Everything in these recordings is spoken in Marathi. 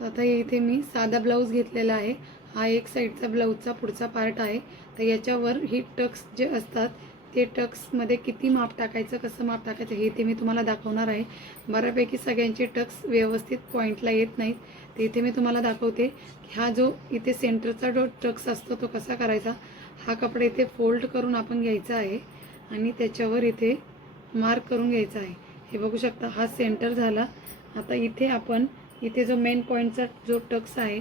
तर आता इथे मी साधा ब्लाऊज घेतलेला आहे। हा एक साईडचा ब्लाऊजचा पुढचा पार्ट आहे। तर याच्यावर ही टक्स जे असतात ते टक्समध्ये किती माप टाकायचं, कसं माप टाकायचं हे ते मी तुम्हाला दाखवणार आहे। बऱ्यापैकी सगळ्यांचे टक्स व्यवस्थित पॉईंटला येत नाहीत, तर इथे मी तुम्हाला दाखवते की हा जो इथे सेंटरचा जो टक्स असतो तो कसा करायचा। हा कपडा इथे फोल्ड करून आपण घ्यायचा आहे आणि त्याच्यावर इथे मार्क करून घ्यायचा आहे। हे बघू शकता, हा सेंटर झाला। आता इथे आपण इथे जो मेन पॉईंटचा जो टक्स आहे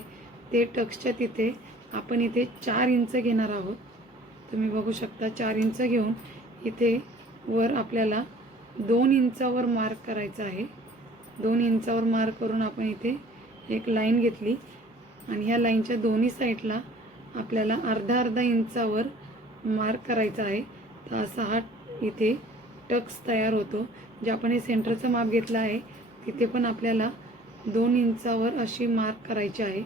ते टक्सच्या तिथे आपण इथे 4 इंच घेणार आहोत। तुम्ही बघू शकता 4 इंच घेऊन इथे वर आपल्याला 2 इंचावर मार्क करायचा आहे। 2 इंचावर मार्क करून आपण इथे एक लाईन घेतली आणि ह्या लाईनच्या दोन्ही साईडला आपल्याला अर्धा इंचावर मार्क करायचा आहे। तर असा हा इथे टक्स तयार होतो। जे आपण हे सेंटरचं माप घेतलं आहे तिथे पण आपल्याला 2 इंचावर अशी मार्क करायची आहे।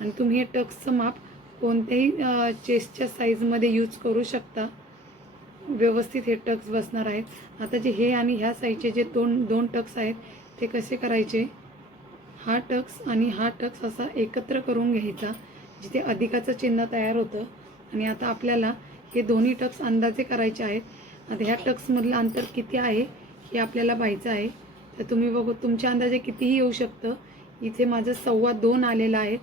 आणि तुम्ही हे टक्सचं माप कोणत्याही चेस्टच्या साईजमध्ये यूज करू शकता। व्यवस्थित हे टक्स बसणार आहेत। आता जे हे आणि ह्या साईजचे जे दोन टक्स आहेत ते कसे करायचे, हा टक्स आणि हा टक्स असा एकत्र करून घ्यायचा जिथे अधिकाचं चिन्ह तयार होतं। आणि आता आपल्याला हे दोन्ही टक्स अंदाजे करायचे आहेत। आता ह्या टक्समधलं अंतर किती आहे हे आपल्याला पाहायचं आहे। तर तुम्ही बघू, तुमच्या अंदाजे कितीही येऊ शकतं। इथे माझं 2.25 आलेलं आहे,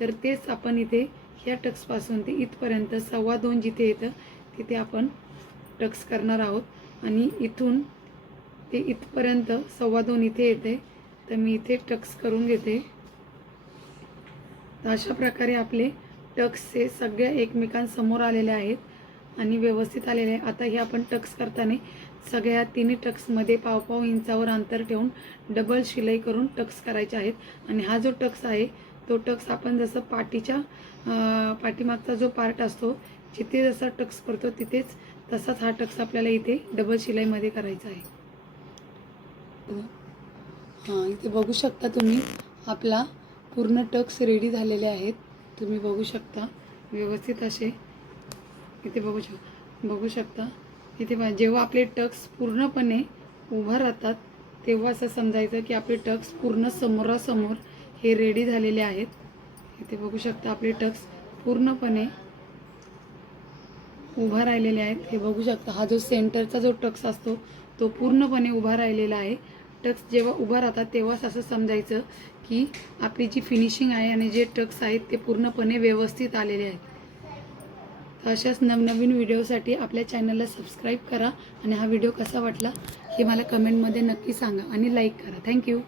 तर तेच आपण इथे ह्या टक्सपासून ते इथपर्यंत 2.25 जिथे येतं तिथे आपण टक्स करणार आहोत। आणि इथून ते इथपर्यंत 2.25 इथे येते, तर मी इथे टक्स करून घेते। तर अशा प्रकारे आपले टक्सचे सगळे एकमेकांसमोर आलेले आहेत आणि व्यवस्थित आलेले आहे। आता हे आपण टक्स करताना सगळ्या तिन्ही टक्समध्ये पाव इंचावर अंतर ठेवून डबल शिलाई करून टक्स करायचे आहेत। आणि हा जो टक्स आहे तो टक्स आपण जसं पाठीमागचा जो पार्ट असतो जिथे जसा टक्स करतो तिथेच तसाच हा टक्स आपल्याला इथे डबल शिलाईमध्ये करायचा आहे। हां, इथे बघू शकता तुम्ही आपला पूर्ण टक्स रेडी झालेले आहेत। तुम्ही बघू शकता व्यवस्थित असे इथे बघू शकता। इथे जेव्हा आपले टक्स पूर्णपणे उभा राहतात तेव्हा असं समजायचं की आपले टक्स पूर्ण समोरासमोर हे रेडी झालेले आहेत। इथे बघू शकता आपले टक्स पूर्णपणे उभा राहिलेले आहेत। हे बघू शकता, हा जो सेंटरचा जो टक्स असतो तो पूर्णपणे उभा राहिलेला आहे। टक्स जेव्हा उभा राहतात तेव्हाच असं समजायचं की आपली जी फिनिशिंग आहे आणि जे टक्स आहेत ते पूर्णपणे व्यवस्थित आलेले आहेत। तर अशाच नवनवीन व्हिडिओसाठी आपल्या चॅनलला सबस्क्राईब करा आणि हा व्हिडिओ कसा वाटला हे मला कमेंटमध्ये नक्की सांगा आणि लाईक करा। थँक्यू।